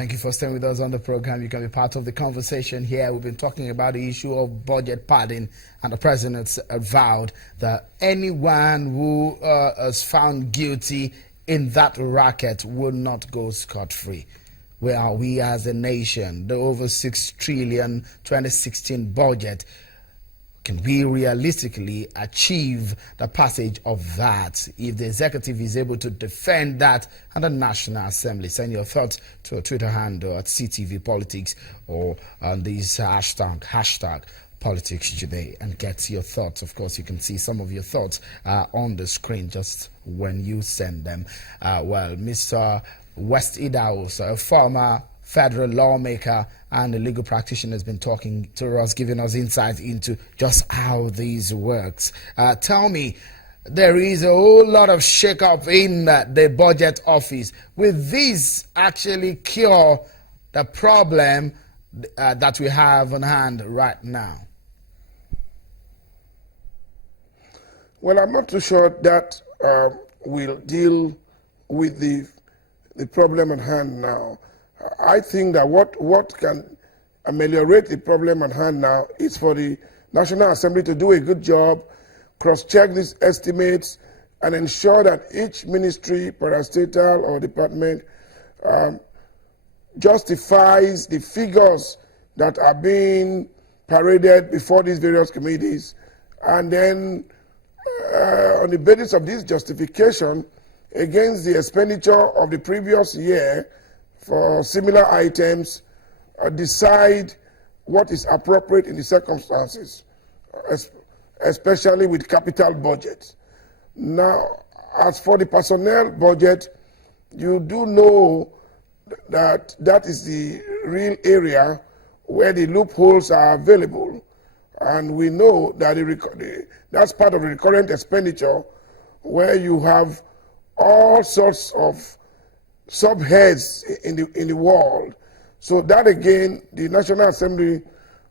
Thank you for staying with us on the program. You can be part of the conversation here. We've been talking about the issue of budget padding, and the president vowed that anyone who is found guilty in that racket will not go scot-free. Where are we as a nation? The over 6 trillion 2016 budget. Can we realistically achieve the passage of that if the executive is able to defend that at the National Assembly? Send your thoughts to a Twitter handle at CTV Politics or on this hashtag Politics Today, and get your thoughts. Of course, you can see some of your thoughts on the screen just when you send them. Well, Mr. West Idahosa, a former federal lawmaker and a legal practitioner, has been talking to us, giving us insight into just how this works. Tell me, there is a whole lot of shake-up in the budget office. Will this actually cure the problem that we have on hand right now? Well, I'm not too sure that will deal with the problem at hand now. I think that what can ameliorate the problem at hand now is for the National Assembly to do a good job, cross-check these estimates, and ensure that each ministry, parastatal or department justifies the figures that are being paraded before these various committees, and then on the basis of this justification against the expenditure of the previous year for similar items, decide what is appropriate in the circumstances, especially with capital budgets. Now, as for the personnel budget, you do know that that is the real area where the loopholes are available. And we know that that's part of the recurrent expenditure where you have all sorts of subheads in the world. So that again, the National Assembly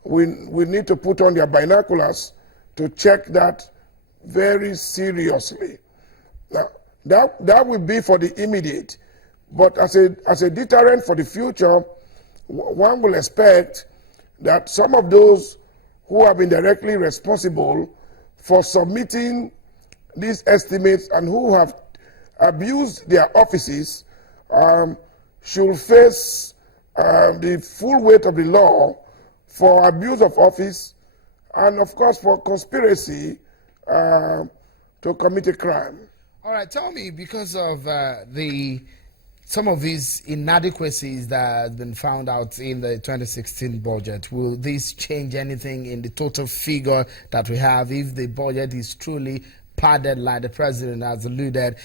we need to put on their binoculars to check that very seriously. Now, that will be for the immediate, but as a deterrent for the future, one will expect that some of those who have been directly responsible for submitting these estimates and who have abused their offices should face the full weight of the law for abuse of office and, of course, for conspiracy to commit a crime. All right, tell me, because of some of these inadequacies that have been found out in the 2016 budget, will this change anything in the total figure that we have? If the budget is truly padded like the president has alluded,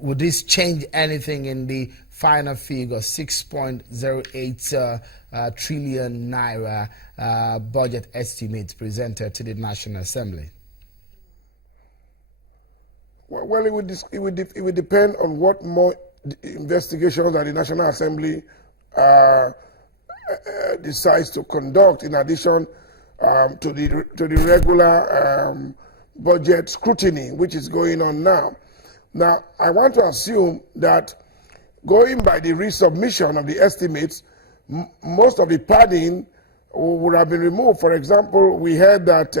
would this change anything in the final figure, 6.08 trillion naira budget estimate presented to the National Assembly? Well, it would depend on what more investigations that the National Assembly decides to conduct in addition to the regular budget scrutiny which is going on now. Now, I want to assume that going by the resubmission of the estimates, most of the padding would have been removed. For example, we heard that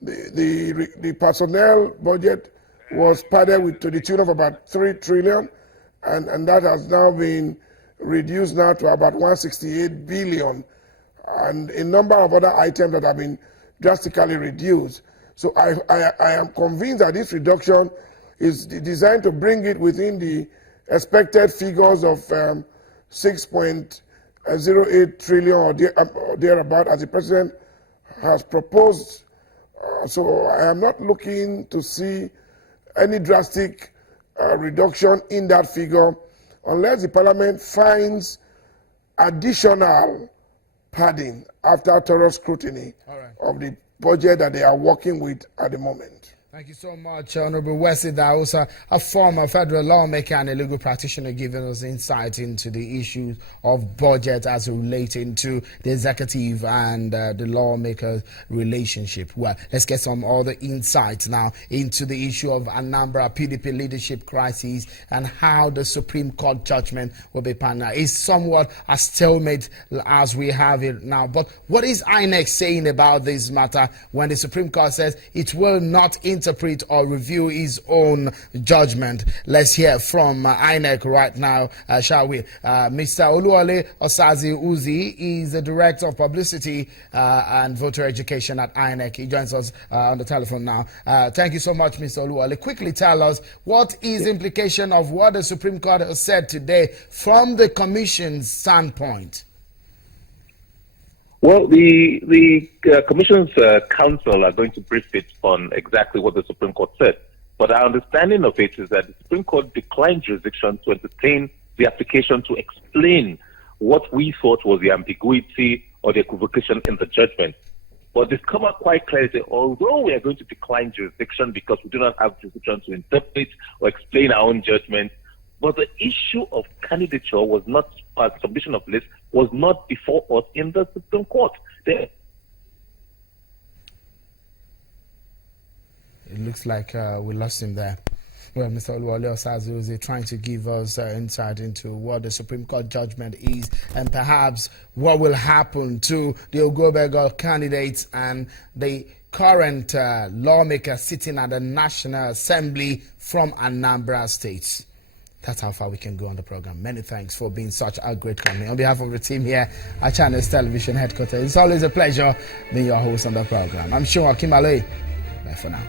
the personnel budget was padded to the tune of about 3 trillion, and that has now been reduced now to about 168 billion, and a number of other items that have been drastically reduced. So I am convinced that this reduction is designed to bring it within the expected figures of 6.08 trillion or thereabout, as the president has proposed. So I am not looking to see any drastic reduction in that figure unless the parliament finds additional padding after thorough scrutiny of the budget that they are working with at the moment. Thank you so much, Honorable Wesley Idahosa, a former federal lawmaker and a legal practitioner, giving us insight into the issues of budget as relating to the executive and the lawmakers' relationship. Well, let's get some other insights now into the issue of Anambra PDP leadership crisis and how the Supreme Court judgment will be panned. It's somewhat a stalemate as we have it now. But what is INEC saying about this matter when the Supreme Court says it will not interpret or review his own judgment? Let's hear from INEC right now, shall we? Mr. Oluwole Osazi Uzi is the Director of Publicity and Voter Education at INEC. He joins us on the telephone now. Thank you so much, Mr. Oluwole. Quickly tell us, what is the implication of what the Supreme Court has said today from the Commission's standpoint? Well, the Commission's counsel are going to brief it on exactly what the Supreme Court said. But our understanding of it is that the Supreme Court declined jurisdiction to entertain the application to explain what we thought was the ambiguity or the equivocation in the judgment. But they've come out quite clearly that although we are going to decline jurisdiction because we do not have jurisdiction to interpret or explain our own judgment, but the issue of candidature was not, submission of list was not before us in the Supreme Court. It looks like we lost him there. Well, Mr. Oluwole Osazi is trying to give us insight into what the Supreme Court judgment is and perhaps what will happen to the Ogobego candidates and the current lawmaker sitting at the National Assembly from Anambra State. That's how far we can go on the program. Many thanks for being such a great company. On behalf of the team here at Channels Television Headquarters, it's always a pleasure being your host on the program. I'm sure Kimale. Bye for now.